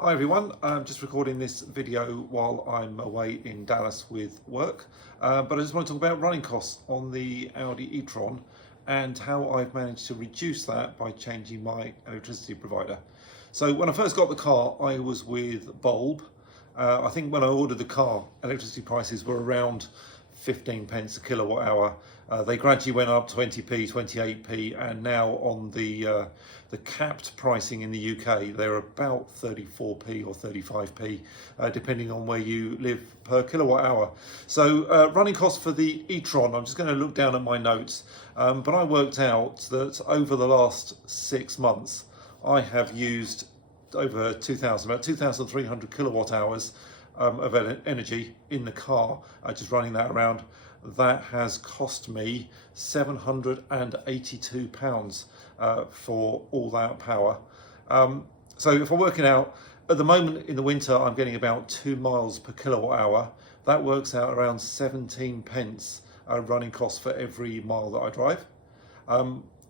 Hi everyone, I'm just recording this video while I'm away in Dallas with work, but I just want to talk about running costs on the Audi e-tron and how I've managed to reduce that by changing my electricity provider. So when I first got the car, I was with Bulb. I think when I ordered the car, electricity prices were around 15 pence a kilowatt hour. They gradually went up 20p, 28p, and now on the capped pricing in the UK, they're about 34p or 35p, depending on where you live per kilowatt hour. So running costs for the e-tron, I'm just going to look down at my notes, but I worked out that over the last 6 months, I have used over about 2,300 kilowatt hours of energy in the car, just running that around. That has cost me £782 for all that power. So if I'm working out, at the moment in the winter, I'm getting about 2 miles per kilowatt hour. That works out around 17 pence running cost for every mile that I drive.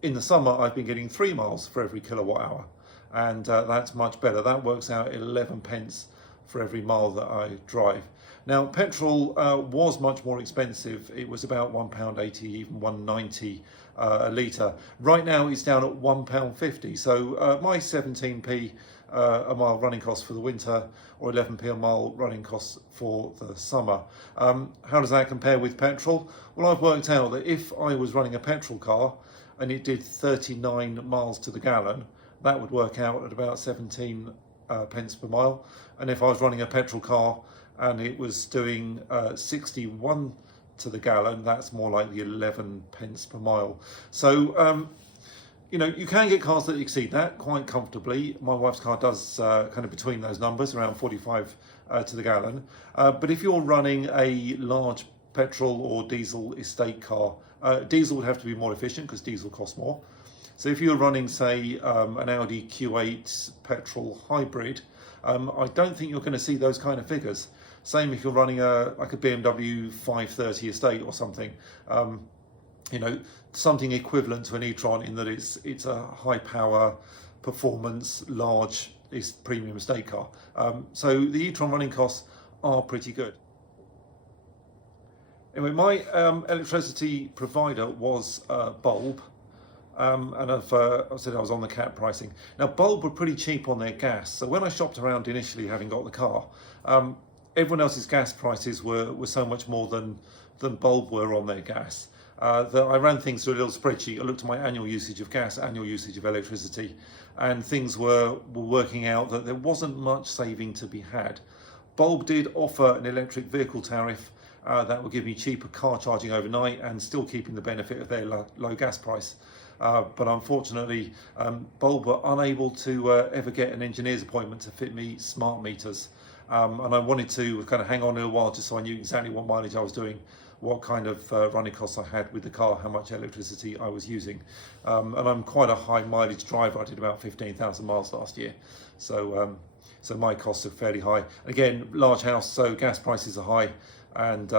In the summer, I've been getting 3 miles for every kilowatt hour, and that's much better. That works out 11 pence for every mile that I drive. Now, petrol was much more expensive. It was about £1.80, even £1.90 a litre. Right now, it's down at £1.50. So my 17p a mile running cost for the winter, or 11p a mile running cost for the summer. How does that compare with petrol? Well, I've worked out that if I was running a petrol car and it did 39 miles to the gallon, that would work out at about 17 pence per mile. And if I was running a petrol car and it was doing 61 to the gallon, that's more like the 11 pence per mile. So you can get cars that exceed that quite comfortably. My wife's car does kind of between those numbers, around 45 to the gallon. But if you're running a large petrol or diesel estate car, diesel would have to be more efficient because diesel costs more. So if you're running, say, an Audi Q8 petrol hybrid, I don't think you're going to see those kind of figures. Same if you're running like a BMW 530 estate or something. Something equivalent to an e-tron in that it's a high power, performance, large, premium estate car. So the e-tron running costs are pretty good. Anyway, my electricity provider was Bulb. And I said I was on the cap pricing. Now, Bulb were pretty cheap on their gas. So when I shopped around initially, having got the car, everyone else's gas prices were so much more than Bulb were on their gas. That I ran things through a little spreadsheet. I looked at my annual usage of gas, annual usage of electricity, and things were working out that there wasn't much saving to be had. Bulb did offer an electric vehicle tariff that would give me cheaper car charging overnight and still keeping the benefit of their low gas price. But unfortunately, Bulb were unable to ever get an engineer's appointment to fit me smart meters. And I wanted to kind of hang on a little while just so I knew exactly what mileage I was doing, what kind of running costs I had with the car, how much electricity I was using. And I'm quite a high mileage driver. I did about 15,000 miles last year. So my costs are fairly high. Again, large house, so gas prices are high, and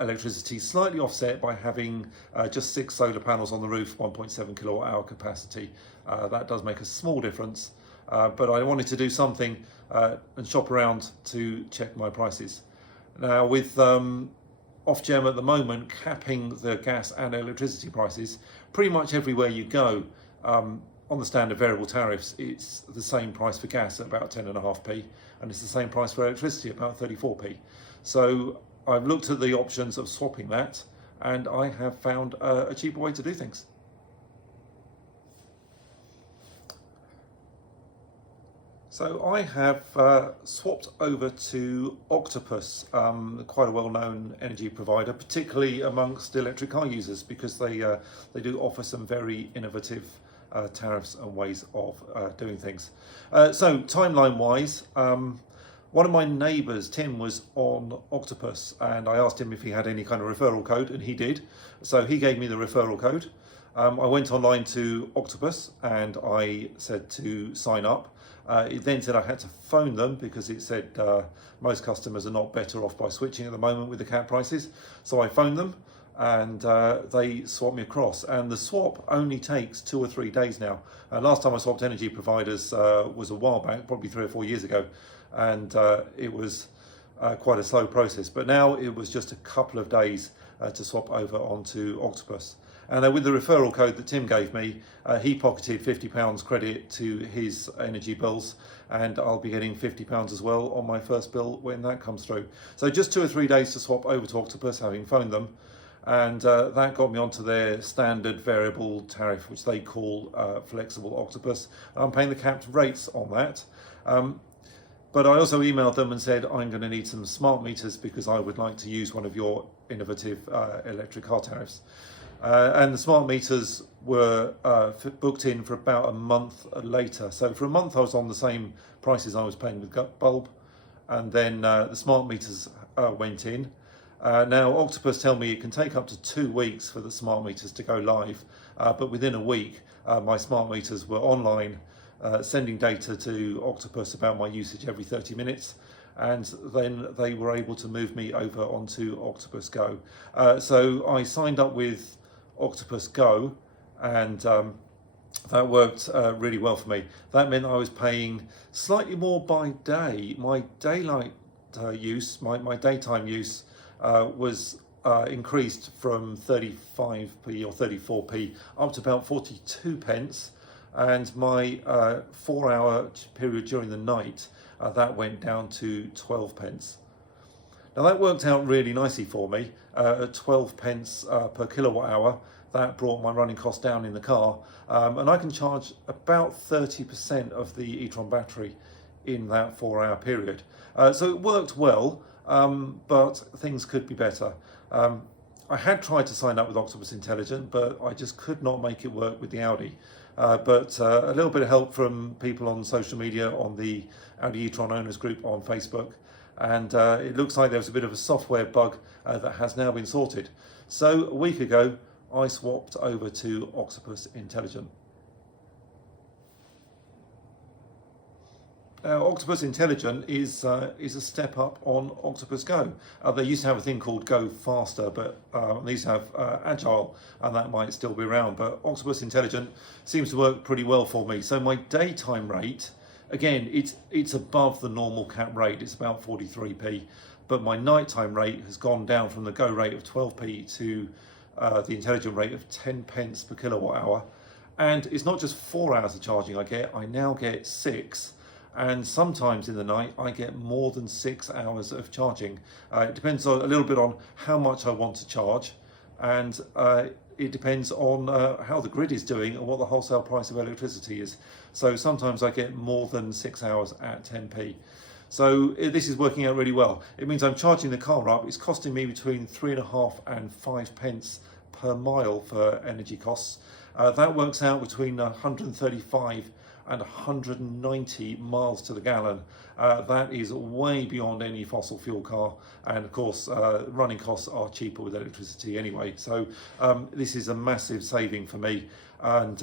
electricity slightly offset by having just 6 solar panels on the roof, 1.7 kilowatt hour capacity. That does make a small difference, but I wanted to do something and shop around to check my prices. Now, with Ofgem at the moment capping the gas and electricity prices, pretty much everywhere you go, on the standard variable tariffs, it's the same price for gas at about 10.5p, and it's the same price for electricity at about 34p. So I've looked at the options of swapping that, and I have found a cheaper way to do things. So I have swapped over to Octopus, quite a well-known energy provider, particularly amongst electric car users, because they do offer some very innovative tariffs and ways of doing things. So timeline-wise, one of my neighbours, Tim, was on Octopus, and I asked him if he had any kind of referral code, and he did. So he gave me the referral code. I went online to Octopus and I said to sign up. It then said I had to phone them because it said most customers are not better off by switching at the moment with the cap prices. So I phoned them. and they swap me across. And the swap only takes 2 or 3 days now. Last time I swapped energy providers was a while back, probably 3 or 4 years ago, and it was quite a slow process. But now it was just a couple of days to swap over onto Octopus. And with the referral code that Tim gave me, he pocketed £50 credit to his energy bills, and I'll be getting £50 as well on my first bill when that comes through. So just 2 or 3 days to swap over to Octopus, having phoned them, and that got me onto their standard variable tariff, which they call flexible Octopus. I'm paying the capped rates on that. But I also emailed them and said I'm going to need some smart meters because I would like to use one of your innovative electric car tariffs. And the smart meters were booked in for about a month later. So for a month I was on the same prices I was paying with bulb, and then the smart meters went in. Now Octopus tell me it can take up to 2 weeks for the smart meters to go live, but within a week my smart meters were online, sending data to Octopus about my usage every 30 minutes. And then they were able to move me over onto Octopus Go. So I signed up with Octopus Go, and that worked really well for me. That meant I was paying slightly more by day. My daylight use, my daytime use was increased from 35p or 34p up to about 42 pence. And my 4-hour period during the night, that went down to 12 pence. Now that worked out really nicely for me. At 12 pence per kilowatt hour, that brought my running cost down in the car. And I can charge about 30% of the e-tron battery in that 4-hour period. So it worked well, but things could be better. I had tried to sign up with Octopus Intelligent, but I just could not make it work with the Audi. But a little bit of help from people on social media, on the Audi e-tron owners group on Facebook, and it looks like there was a bit of a software bug that has now been sorted. So a week ago I swapped over to Octopus Intelligent. Octopus Intelligent is a step up on Octopus Go. They used to have a thing called Go Faster, but they used to have Agile, and that might still be around. But Octopus Intelligent seems to work pretty well for me. So my daytime rate, again, it's above the normal cap rate. It's about 43p, but my nighttime rate has gone down from the Go rate of 12p to the Intelligent rate of 10 pence per kilowatt hour. And it's not just 4 hours of charging I now get 6. And sometimes in the night I get more than 6 hours of charging. It depends a little bit on how much I want to charge, and it depends on how the grid is doing and what the wholesale price of electricity is. So sometimes I get more than 6 hours at 10p. So this is working out really well. It means I'm charging the car up. It's costing me between 3.5 and 5 pence per mile for energy costs. That works out between 135 and 190 miles to the gallon. That is way beyond any fossil fuel car, and of course running costs are cheaper with electricity anyway, so this is a massive saving for me, and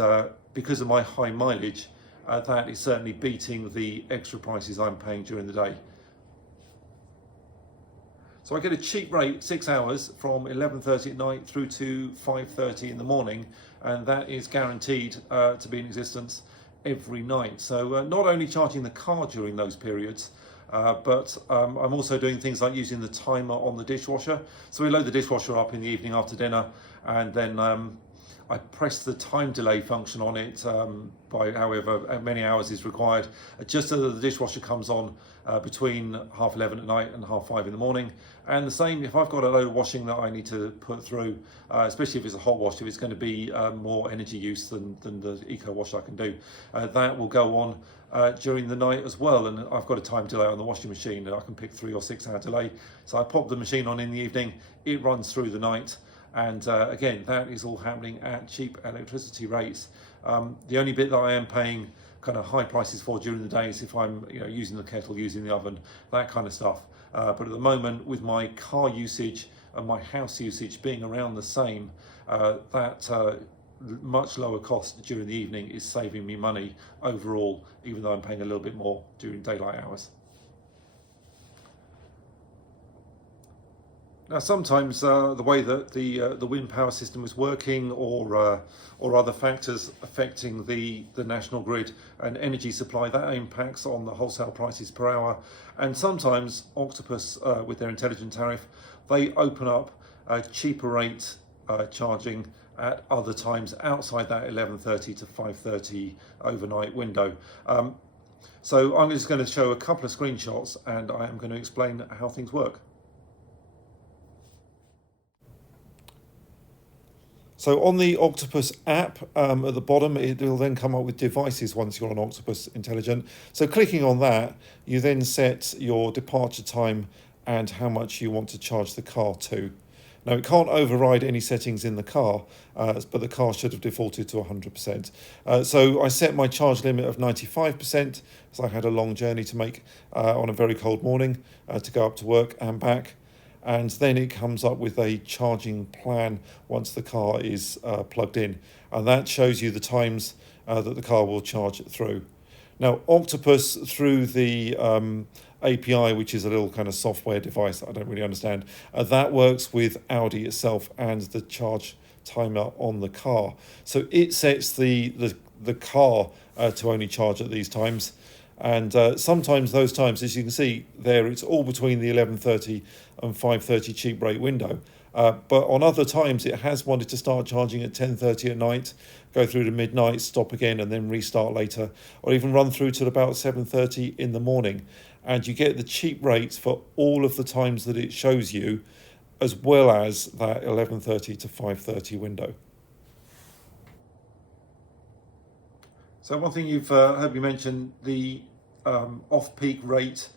because of my high mileage, that is certainly beating the extra prices I'm paying during the day. So I get a cheap rate, 6 hours, from 11:30 at night through to 5:30 in the morning, and that is guaranteed to be in existence every night. So not only charging the car during those periods, but I'm also doing things like using the timer on the dishwasher. So we load the dishwasher up in the evening after dinner, and then I press the time delay function on it by however many hours is required, just so that the dishwasher comes on between 11:30 at night and 5:30 in the morning. And the same if I've got a load of washing that I need to put through, especially if it's a hot wash, if it's going to be more energy use than the eco wash I can do, that will go on during the night as well. And I've got a time delay on the washing machine, and I can pick 3 or 6 hour delay. So I pop the machine on in the evening, it runs through the night. And again, that is all happening at cheap electricity rates. The only bit that I am paying kind of high prices for during the day is if I'm using the kettle, using the oven, that kind of stuff. But at the moment, with my car usage and my house usage being around the same, that much lower cost during the evening is saving me money overall, even though I'm paying a little bit more during daylight hours. Now, sometimes the way that the wind power system is working, or other factors affecting the national grid and energy supply, that impacts on the wholesale prices per hour. And sometimes Octopus, with their intelligent tariff, they open up cheaper rate charging at other times outside that 11:30 to 5:30 overnight window. So I'm just going to show a couple of screenshots, and I am going to explain how things work. So on the Octopus app, at the bottom, it will then come up with devices once you're on Octopus Intelligent. So clicking on that, you then set your departure time and how much you want to charge the car to. Now, it can't override any settings in the car, but the car should have defaulted to 100%. So I set my charge limit of 95%, as I had a long journey to make on a very cold morning to go up to work and back. And then it comes up with a charging plan once the car is plugged in. And that shows you the times that the car will charge it through. Now, Octopus, through the API, which is a little kind of software device that I don't really understand, that works with Audi itself and the charge timer on the car. So it sets the car to only charge at these times. And sometimes those times, as you can see there, it's all between the 11:30 and 5:30 cheap rate window. But on other times, it has wanted to start charging at 10:30 at night, go through to midnight, stop again, and then restart later, or even run through till about 7:30 in the morning. And you get the cheap rates for all of the times that it shows you, as well as that 11:30 to 5:30 window. So one thing you've heard me mention, the off-peak rate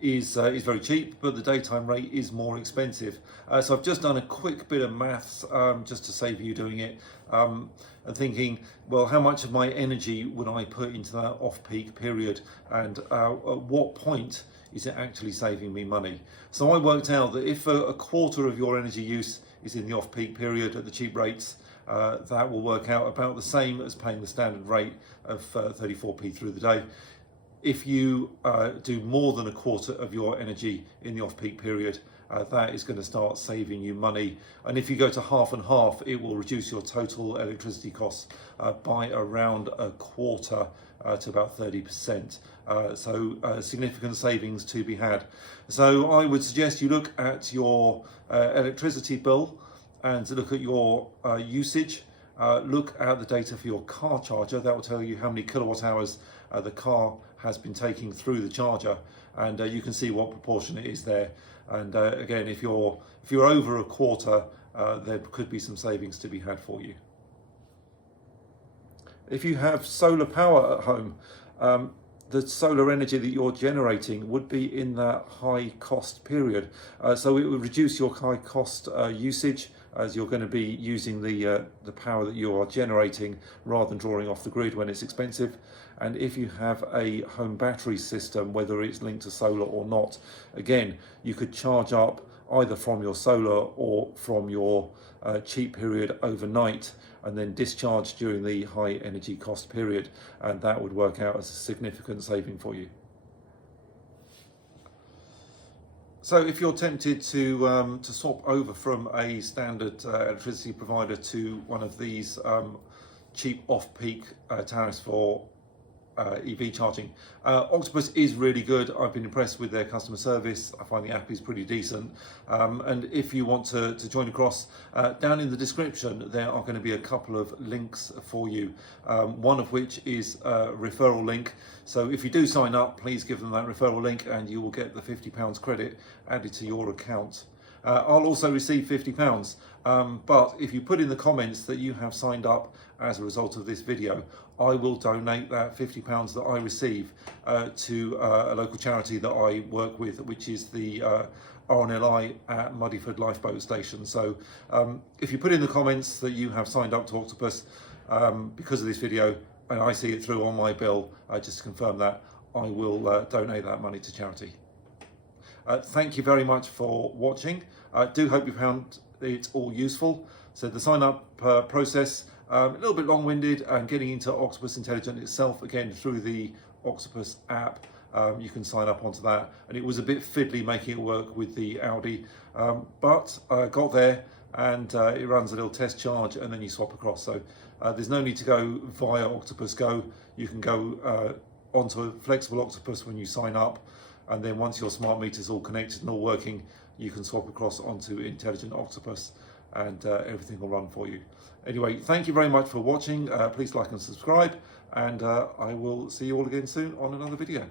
is very cheap, but the daytime rate is more expensive. So I've just done a quick bit of maths just to save you doing it, and thinking, well, how much of my energy would I put into that off-peak period, and at what point is it actually saving me money? So I worked out that if a quarter of your energy use is in the off-peak period at the cheap rates, that will work out about the same as paying the standard rate of 34p through the day. If you do more than a quarter of your energy in the off-peak period, that is going to start saving you money. And if you go to half and half, it will reduce your total electricity costs by around a quarter to about 30%. So significant savings to be had. So I would suggest you look at your electricity bill and look at your usage. Look at the data for your car charger. That will tell you how many kilowatt hours the car has been taking through the charger, and you can see what proportion it is there. And again, if you're over a quarter, there could be some savings to be had for you. If you have solar power at home, the solar energy that you're generating would be in that high cost period. So it would reduce your high cost usage, as you're going to be using the power that you are generating rather than drawing off the grid when it's expensive. And if you have a home battery system, whether it's linked to solar or not, again, you could charge up either from your solar or from your cheap period overnight, and then discharge during the high energy cost period, and that would work out as a significant saving for you. So if you're tempted to swap over from a standard electricity provider to one of these cheap off-peak tariffs for EV charging, Octopus is really good. I've been impressed with their customer service. I find the app is pretty decent. And if you want to join across, down in the description there are going to be a couple of links for you, one of which is a referral link. So if you do sign up, please give them that referral link and you will get the £50 credit added to your account. I'll also receive £50, but if you put in the comments that you have signed up as a result of this video, I will donate that £50 that I receive to a local charity that I work with, which is the RNLI at Muddyford Lifeboat Station. So if you put in the comments that you have signed up to Octopus because of this video, and I see it through on my bill, just to confirm that, I will donate that money to charity. Thank you very much for watching. I do hope you found it all useful. So the sign up process, a little bit long-winded, and getting into Octopus Intelligent itself, again, through the Octopus app, you can sign up onto that. And it was a bit fiddly making it work with the Audi, but I got there, and it runs a little test charge and then you swap across. So there's no need to go via Octopus Go. You can go onto a flexible Octopus when you sign up, and then once your smart meter is all connected and all working, you can swap across onto Intelligent Octopus, and everything will run for you. Anyway, thank you very much for watching. Please like and subscribe, and I will see you all again soon on another video.